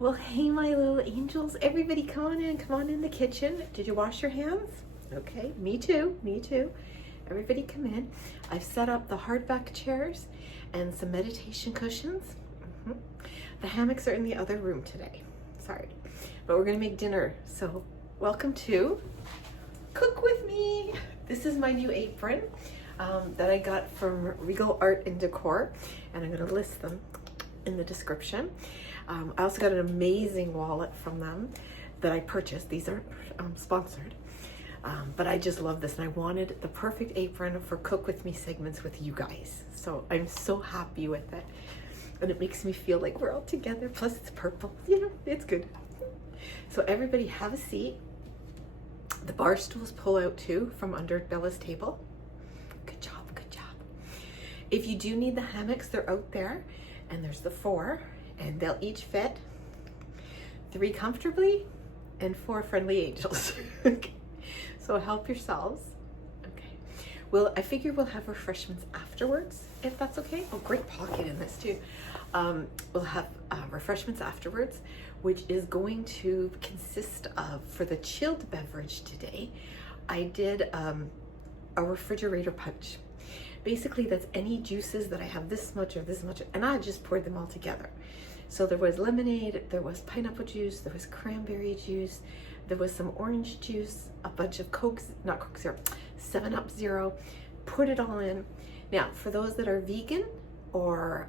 Well, hey, my little angels. Everybody come on in the kitchen. Did you wash your hands? Okay, me too. Everybody come in. I've set up the hardback chairs and some meditation cushions. The hammocks are in the other room today. Sorry, but we're gonna make dinner. So welcome to Cook With Me. This is my new apron that I got from Regal Art and Decor, and I'm gonna list them in the description. I also got an amazing wallet from them that I purchased. These aren't sponsored, but I just love this, and I wanted the perfect apron for Cook With Me segments with you guys. So I'm so happy with it, and it makes me feel like we're all together. Plus it's purple, you know, it's good. So everybody have a seat. The bar stools pull out too from under Bella's table. Good job, good job. If you do need the hammocks, they're out there, and there's the 4. And they'll each fit 3 comfortably and 4 friendly angels. Okay. So help yourselves. Okay. Well, I figure we'll have refreshments afterwards, if that's okay. Oh, great pocket in this too. We'll have refreshments afterwards, which is going to consist of, for the chilled beverage today, I did a refrigerator punch. Basically, that's any juices that I have this much or this much, and I just poured them all together. So there was lemonade, there was pineapple juice, there was cranberry juice, there was some orange juice, a bunch of not Coke Zero, 7-Up Zero, put it all in. Now, for those that are vegan or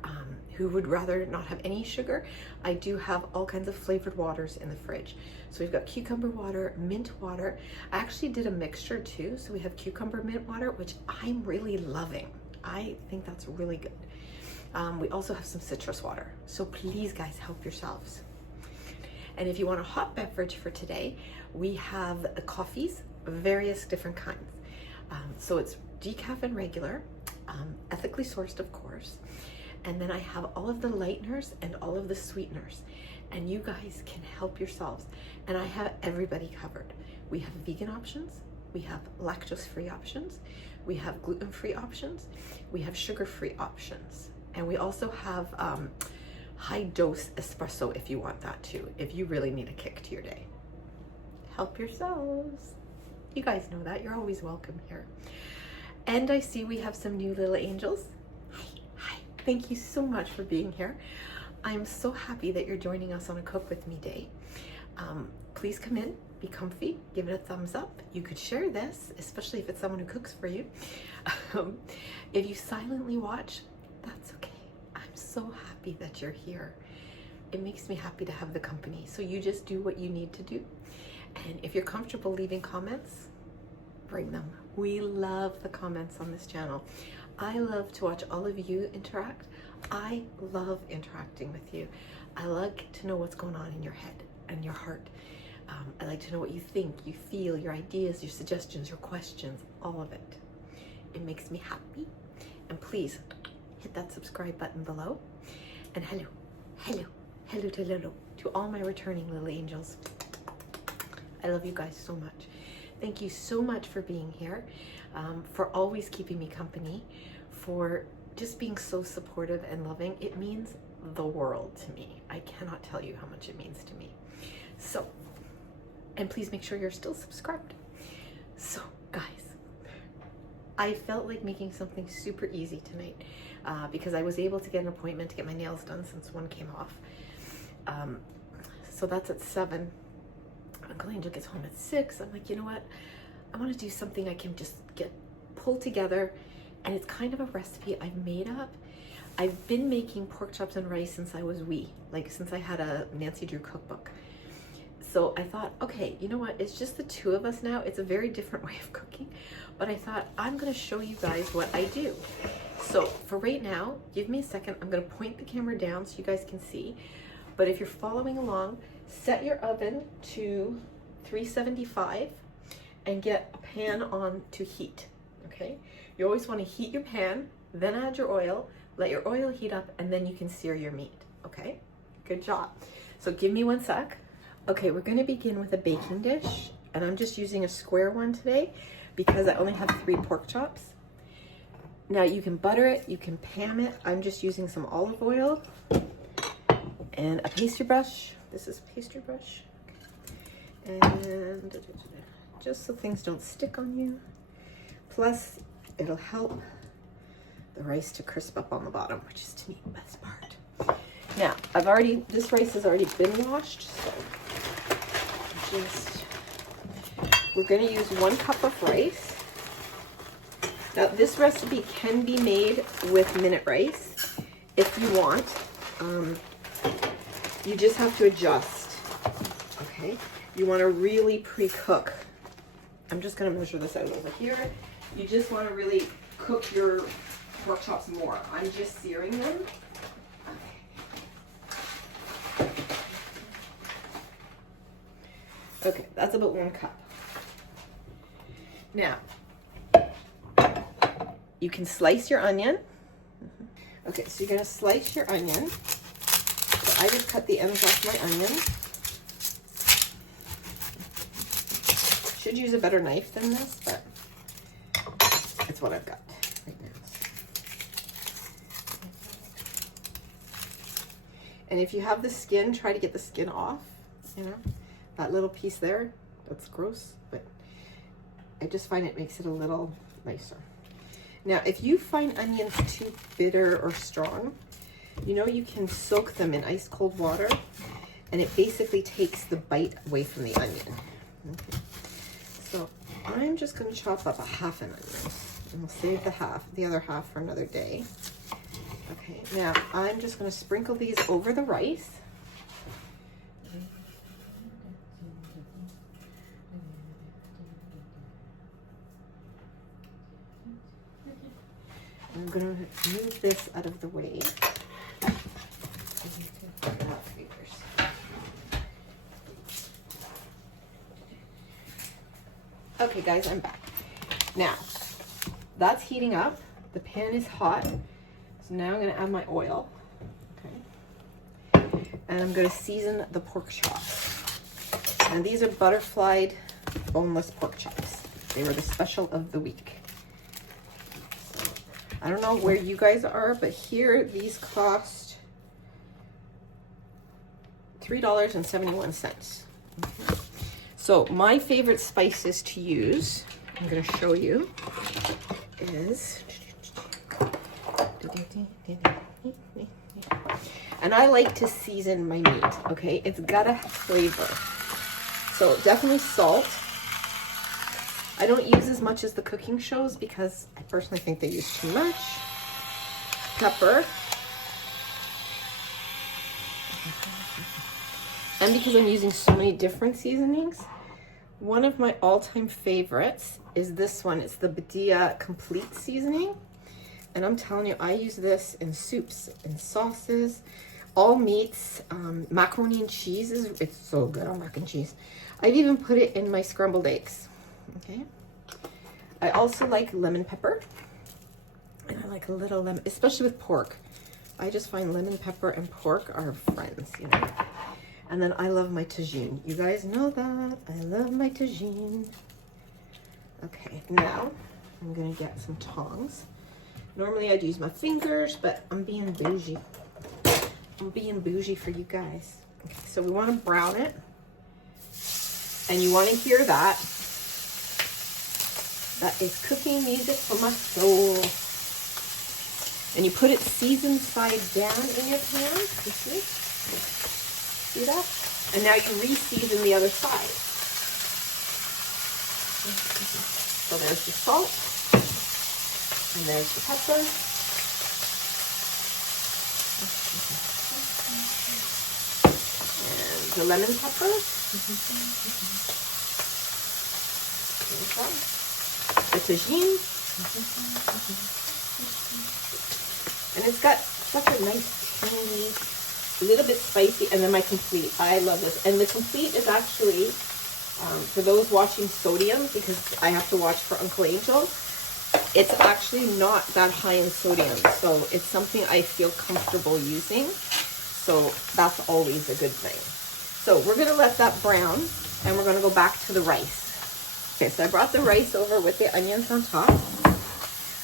who would rather not have any sugar, I do have all kinds of flavored waters in the fridge. So we've got cucumber water, mint water. I actually did a mixture too. So we have cucumber mint water, which I'm really loving. I think that's really good. We also have some citrus water. So please, guys, help yourselves. And if you want a hot beverage for today, we have coffees, various different kinds. So it's decaf and regular, ethically sourced, of course. And then I have all of the lighteners and all of the sweeteners. And you guys can help yourselves. And I have everybody covered. We have vegan options. We have lactose-free options. We have gluten-free options. We have sugar-free options. And we also have high-dose espresso if you want that too, if you really need a kick to your day. Help yourselves. You guys know that. You're always welcome here. And I see we have some new little angels. Hi. Thank you so much for being here. I'm so happy that you're joining us on a Cook With Me day. Please come in, be comfy, give it a thumbs up. You could share this, especially if it's someone who cooks for you. If you silently watch, that's okay. I'm so happy that you're here. It makes me happy to have the company. So you just do what you need to do. And if you're comfortable leaving comments, bring them. We love the comments on this channel. I love to watch all of you interact. I love interacting with you. I like to know what's going on in your head and your heart. I like to know what you think, you feel, your ideas, your suggestions, your questions, all of it. It makes me happy. And please hit that subscribe button below. And hello to all my returning little angels. I love you guys so much. Thank you so much for being here, for always keeping me company, for just being so supportive and loving. It means the world to me. I cannot tell you how much it means to me. So, and please make sure you're still subscribed. So, guys, I felt like making something super easy tonight because I was able to get an appointment to get my nails done since one came off. So that's at 7. Uncle Angel gets home at 6. I'm like, you know what? I want to do something I can just pull together, and it's kind of a recipe I've made up. I've been making pork chops and rice since I was wee, like since I had a Nancy Drew cookbook. So I thought, okay, you know what? It's just the 2 of us now. It's a very different way of cooking, but I thought I'm going to show you guys what I do. So for right now, give me a second. I'm going to point the camera down so you guys can see. But if you're following along, set your oven to 375 and get a pan on to heat, okay? You always want to heat your pan, then add your oil, let your oil heat up, and then you can sear your meat, okay? Good job. So give me 1 sec. Okay, we're gonna begin with a baking dish, and I'm just using a square one today because I only have 3 pork chops. Now you can butter it, you can pan it. I'm just using some olive oil and a pastry brush this is a pastry brush. And just so things don't stick on you. Plus, it'll help the rice to crisp up on the bottom, which is to me the best part. Now, this rice has already been washed, so we're gonna use 1 cup of rice. Now, this recipe can be made with minute rice if you want. You just have to adjust, okay? You wanna really pre-cook. I'm just gonna measure this out over here. You just wanna really cook your pork chops more. I'm just searing them. Okay, that's about 1 cup. Now, you can slice your onion. Okay, so you're gonna slice your onion. So I just cut the ends off my onion. Should use a better knife than this, but it's what I've got right now. And if you have the skin, try to get the skin off, you know. That little piece there, that's gross, but I just find it makes it a little nicer. Now, if you find onions too bitter or strong, you know, you can soak them in ice cold water, and it basically takes the bite away from the onion. Okay. So I'm just going to chop up a half an onion, and we'll save the other half for another day. Okay, now I'm just going to sprinkle these over the rice. I'm going to move this out of the way. Okay, guys, I'm back. Now, that's heating up. The pan is hot. So now I'm going to add my oil. Okay. And I'm going to season the pork chops. And these are butterflied boneless pork chops. They were the special of the week. I don't know where you guys are, but here these cost $3.71. So my favorite spices to use, I'm going to show you, is, and I like to season my meat, okay? It's got a flavor. So definitely salt. I don't use as much as the cooking shows because I personally think they use too much. Pepper. And because I'm using so many different seasonings, one of my all-time favorites is this one. It's the Badia Complete Seasoning. And I'm telling you, I use this in soups, in sauces, all meats, macaroni and cheese. It's so good on mac and cheese. I've even put it in my scrambled eggs. Okay. I also like lemon pepper. And I like a little lemon, especially with pork. I just find lemon pepper and pork are friends, you know. And then I love my tagine. You guys know that. I love my tagine. Okay, now I'm gonna get some tongs. Normally I'd use my fingers, but I'm being bougie. I'm being bougie for you guys. Okay, so we wanna brown it. And you wanna hear that. That is cooking music for my soul. And you put it seasoned side down in your pan. You see? See that? And now you re-season the other side. So there's the salt. And there's the pepper. And the lemon pepper. The tagine. And it's got such a nice tangy, a little bit spicy, and then my complete. I love this. And the complete is actually, for those watching sodium, because I have to watch for Uncle Angel, it's actually not that high in sodium. So it's something I feel comfortable using. So that's always a good thing. So we're gonna let that brown, and we're gonna go back to the rice. Okay, so I brought the rice over with the onions on top.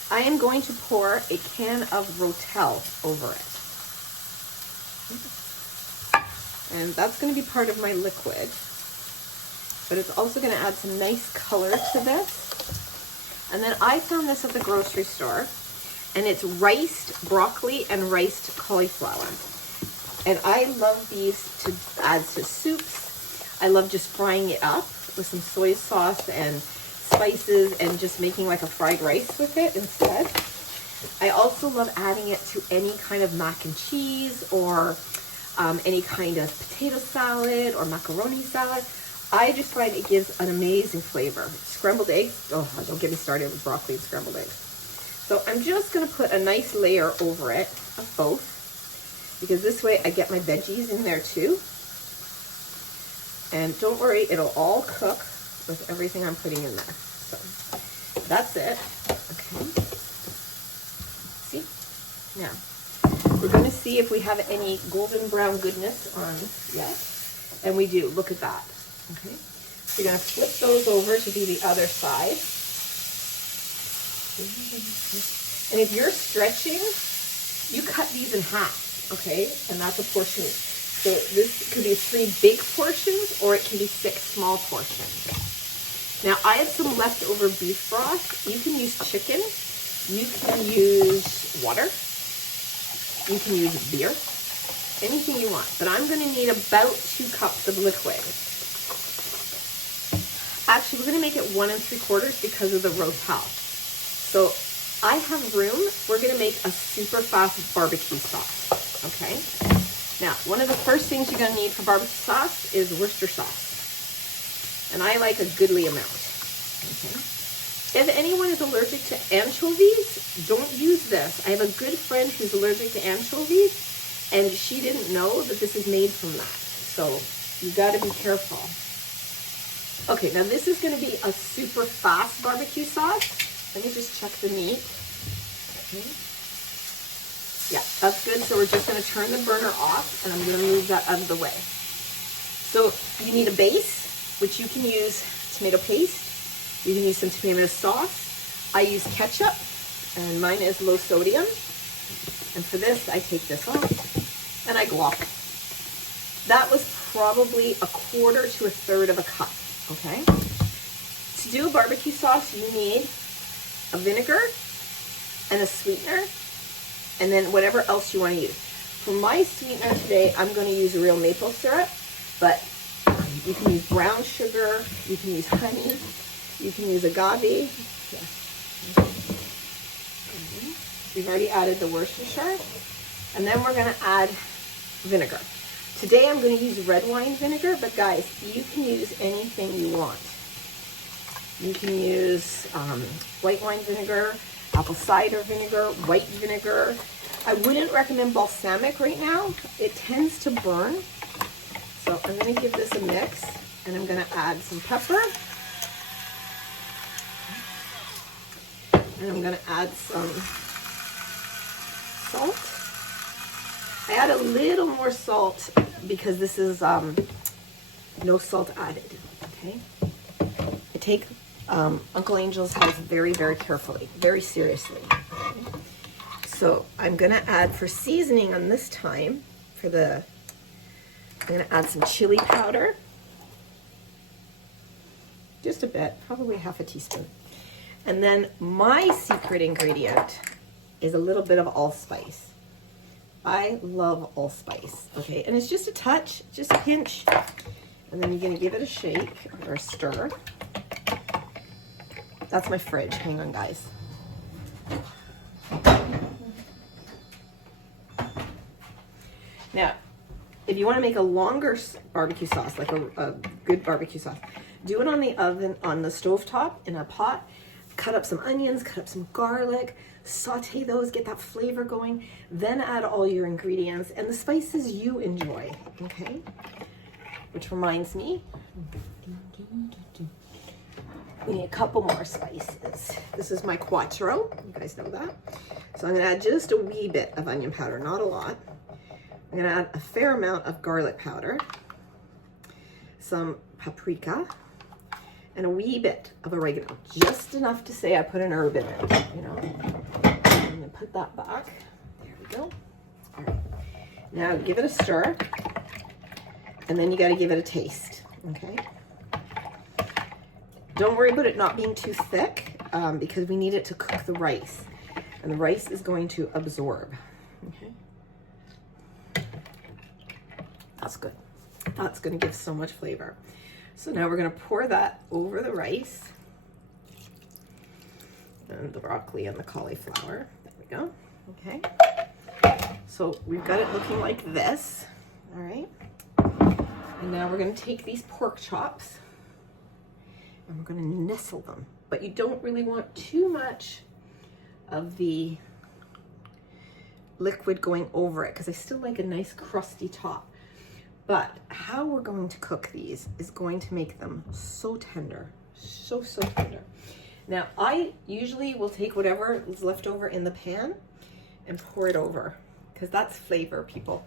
I am going to pour a can of Rotel over it. And that's going to be part of my liquid. But it's also going to add some nice color to this. And then I found this at the grocery store. And it's riced broccoli and riced cauliflower. And I love these to add to soups. I love just frying it up with some soy sauce and spices and just making like a fried rice with it instead. I also love adding it to any kind of mac and cheese or any kind of potato salad or macaroni salad. I just find it gives an amazing flavor. Scrambled eggs, oh, don't get me started with broccoli and scrambled eggs. So I'm just gonna put a nice layer over it of both, because this way I get my veggies in there too. And don't worry, it'll all cook with everything I'm putting in there. So that's it, okay. See, now we're gonna see if we have any golden brown goodness on yet. And we do, look at that, okay. So you're gonna flip those over to do the other side. And if you're stretching, you cut these in half, okay? And that's a portion. So this could be 3 big portions, or it can be 6 small portions. Now I have some leftover beef broth. You can use chicken. You can use water. You can use beer. Anything you want. But I'm gonna need about 2 cups of liquid. Actually, we're gonna make it 1 3/4 because of the rotel. So I have room. We're gonna make a super fast barbecue sauce, okay? Now, one of the first things you're gonna need for barbecue sauce is Worcester sauce. And I like a goodly amount, okay? If anyone is allergic to anchovies, don't use this. I have a good friend who's allergic to anchovies, and she didn't know that this is made from that. So you gotta be careful. Okay, now this is gonna be a super fast barbecue sauce. Let me just check the meat. Okay. Yeah, that's good. So we're just going to turn the burner off, and I'm going to move that out of the way. So you need a base, which you can use tomato paste. You can use some tomato sauce. I use ketchup, and mine is low sodium. And for this, I take this off, and I glop it. That was probably 1/4 to 1/3 of a cup, okay? To do a barbecue sauce, you need a vinegar and a sweetener, and then whatever else you want to use. For my sweetener today, I'm going to use real maple syrup, but you can use brown sugar, you can use honey, you can use agave. Yeah. We've already added the Worcestershire, and then we're going to add vinegar. Today I'm going to use red wine vinegar, but guys, you can use anything you want. You can use white wine vinegar, apple cider vinegar, white vinegar. I wouldn't recommend balsamic right now. It tends to burn. So I'm going to give this a mix, and I'm going to add some pepper. And I'm going to add some salt. I add a little more salt because this is no salt added, okay? I take Uncle Angel's house very, very carefully, very seriously. Okay? So I'm gonna add, for seasoning on this time, I'm gonna add some chili powder. Just a bit, probably 1/2 teaspoon. And then my secret ingredient is a little bit of allspice. I love allspice, okay? And it's just a touch, just a pinch. And then you're gonna give it a shake or a stir. That's my fridge, hang on guys. Now, if you wanna make a longer barbecue sauce, like a good barbecue sauce, do it on the oven, on the stovetop in a pot. Cut up some onions, cut up some garlic, saute those, get that flavor going, then add all your ingredients and the spices you enjoy, okay? Which reminds me, we need a couple more spices. This is my quattro, you guys know that. So I'm gonna add just a wee bit of onion powder, not a lot. I'm gonna add a fair amount of garlic powder, some paprika, and a wee bit of oregano, just enough to say I put an herb in it, you know. I'm gonna put that back. There we go. All right. Now give it a stir. and then you got to give it a taste, okay? Don't worry about it not being too thick because we need it to cook the rice, and the rice is going to absorb, okay? That's good. That's going to give so much flavor. So now we're going to pour that over the rice and the broccoli and the cauliflower. There we go. Okay. So we've got it looking like this. All right. And now we're going to take these pork chops and we're going to nestle them. But you don't really want too much of the liquid going over it because I still like a nice crusty top. But how we're going to cook these is going to make them so tender, so tender. Now, I usually will take whatever is left over in the pan and pour it over because that's flavor, people.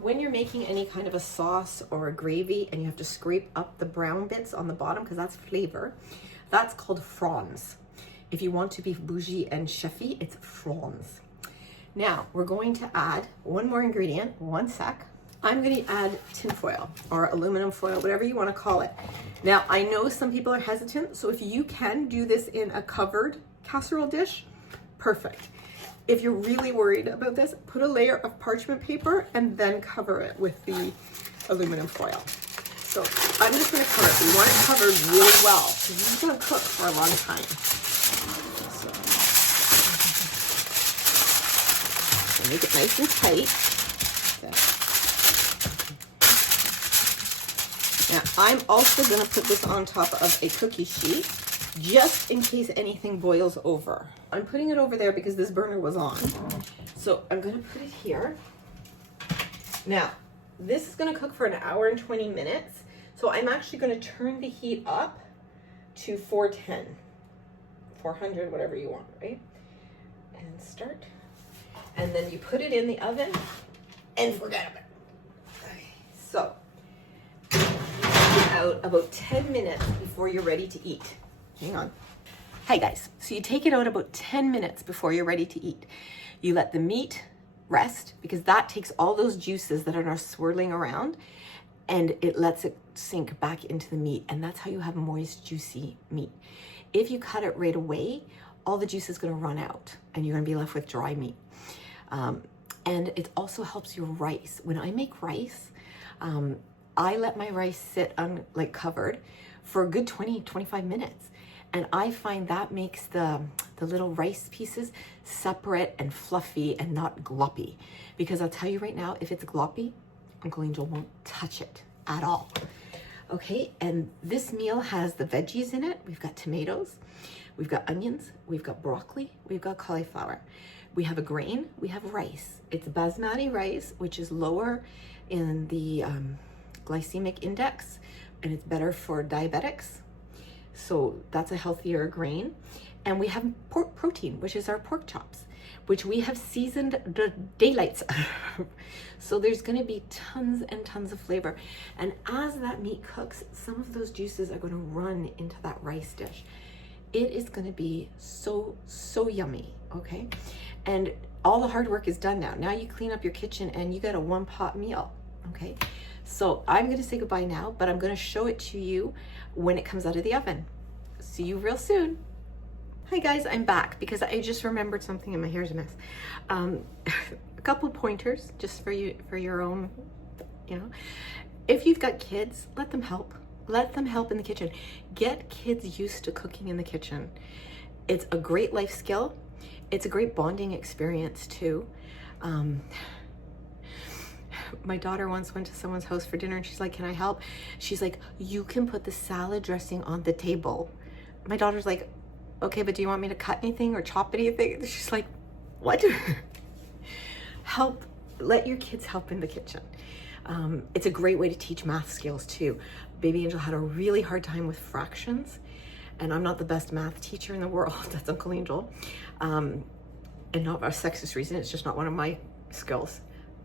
When you're making any kind of a sauce or a gravy and you have to scrape up the brown bits on the bottom because that's flavor, that's called fronds. If you want to be bougie and chefy, it's fronds. Now, we're going to add one more ingredient, one sec. I'm going to add tin foil or aluminum foil, whatever you want to call it. Now, I know some people are hesitant, so if you can do this in a covered casserole dish, perfect. If you're really worried about this, put a layer of parchment paper and then cover it with the aluminum foil. So I'm just going to cover it. We want it covered really well because this is going to cook for a long time. Make it nice and tight. Okay. Now, I'm also going to put this on top of a cookie sheet, just in case anything boils over. I'm putting it over there because this burner was on. So I'm going to put it here. Now, this is going to cook for 1 hour and 20 minutes. So I'm actually going to turn the heat up to 410, 400, whatever you want, right? And start. And then you put it in the oven and forget about it. Okay, so, out about 10 minutes before you're ready to eat. Hang on. Hi guys, so you take it out about 10 minutes before you're ready to eat. You let the meat rest because that takes all those juices that are now swirling around and it lets it sink back into the meat, and that's how you have moist, juicy meat. If you cut it right away, all the juice is going to run out and you're going to be left with dry meat. And it also helps your rice. When I make rice, I let my rice sit covered for a good 20-25 minutes. And I find that makes the little rice pieces separate and fluffy and not gloppy. Because I'll tell you right now, if it's gloppy, Uncle Angel won't touch it at all. Okay, and this meal has the veggies in it. We've got tomatoes, we've got onions, we've got broccoli, we've got cauliflower. We have a grain, we have rice. It's basmati rice, which is lower in the glycemic index, and it's better for diabetics. So that's a healthier grain. And we have pork protein, which is our pork chops, which we have seasoned the daylights. So there's gonna be tons and tons of flavor. And as that meat cooks, some of those juices are gonna run into that rice dish. It is gonna be so yummy, okay? And all the hard work is done now. Now you clean up your kitchen and you get a one-pot meal, okay? So I'm gonna say goodbye now, but I'm gonna show it to you when it comes out of the oven. See you real soon. Hi guys, I'm back because I just remembered something and my hair's a mess. A couple pointers just for you, for your own, If you've got kids, let them help. Let them help in the kitchen. Get kids used to cooking in the kitchen. It's a great life skill. It's a great bonding experience too. My daughter once went to someone's house for dinner and she's like, can I help? She's like, you can put the salad dressing on the table. My daughter's like, okay, but do you want me to cut anything or chop anything? She's like, what? Help, let your kids help in the kitchen. It's a great way to teach math skills too. Baby Angel had a really hard time with fractions, and I'm not the best math teacher in the world. That's Uncle Angel. And not a sexist reason, it's just not one of my skills.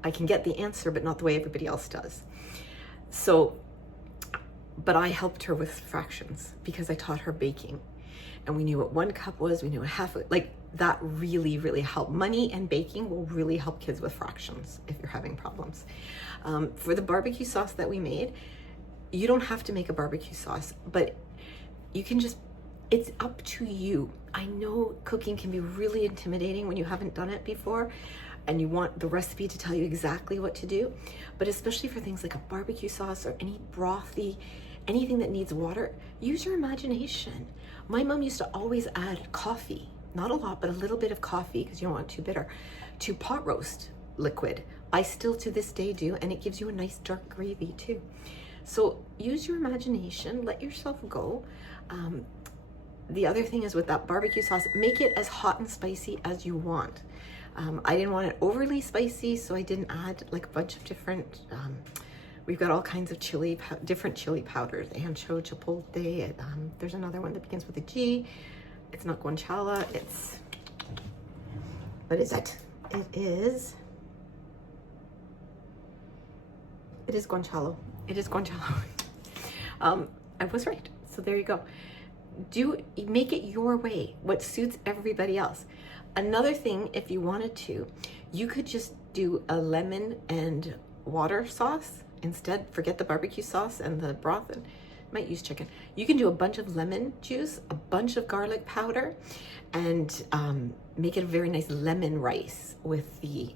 I can get the answer, but not the way everybody else does. So, but I helped her with fractions because I taught her baking. And we knew what 1 cup was, we knew a half, like that really, really help. Money and baking will really help kids with fractions if you're having problems. For the barbecue sauce that we made, you don't have to make a barbecue sauce, but you can just, it's up to you. I know cooking can be really intimidating when you haven't done it before and you want the recipe to tell you exactly what to do, but especially for things like a barbecue sauce or any brothy, anything that needs water, use your imagination. My mom used to always add coffee, not a lot, but a little bit of coffee, because you don't want it too bitter, to pot roast liquid. I still to this day do, and it gives you a nice dark gravy too. So use your imagination, let yourself go. The other thing is with that barbecue sauce, make it as hot and spicy as you want. I didn't want it overly spicy, so I didn't add like a bunch of different, we've got all kinds of different chili powders, ancho, chipotle, there's another one that begins with a G. It's not guanciale, it's, what is it? It is guanciale. It is guanciale. I was right, so there you go. Make it your way, what suits everybody else. Another thing, if you wanted to, you could just do a lemon and water sauce instead. Forget the barbecue sauce and the broth, and might use chicken. You can do a bunch of lemon juice, a bunch of garlic powder, and make it a very nice lemon rice with the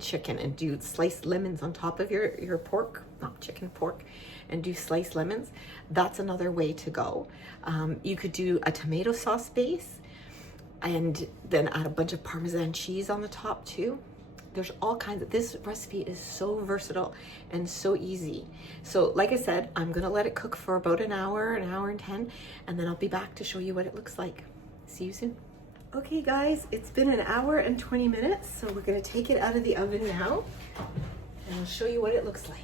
chicken, and do sliced lemons on top of your pork, not chicken, pork, and do sliced lemons. That's another way to go. You could do a tomato sauce base and then add a bunch of Parmesan cheese on the top too. There's all kinds of, this recipe is so versatile and so easy. So like I said, I'm gonna let it cook for about an hour and 10, and then I'll be back to show you what it looks like. See you soon. Okay guys, it's been an hour and 20 minutes, so we're gonna take it out of the oven now, and I'll show you what it looks like.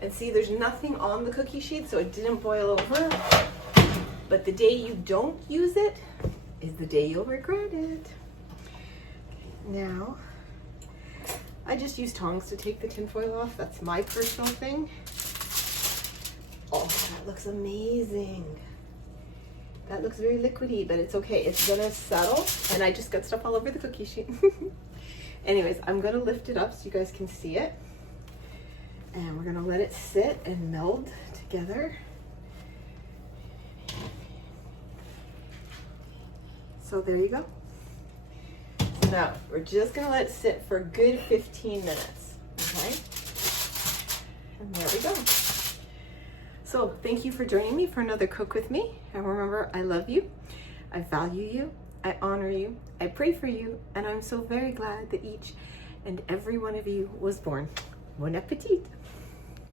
And see, there's nothing on the cookie sheet, so it didn't boil over. But the day you don't use it is the day you'll regret it. Now, I just use tongs to take the tinfoil off. That's my personal thing. Oh, that looks amazing. That looks very liquidy, but it's okay. It's gonna settle, and I just got stuff all over the cookie sheet. Anyways, I'm gonna lift it up so you guys can see it. And we're gonna let it sit and meld together. So there you go. So now we're just gonna let it sit for a good 15 minutes, okay? And there we go. So thank you for joining me for another Cook With Me. And remember, I love you, I value you, I honor you, I pray for you, and I'm so very glad that each and every one of you was born. Bon appetit.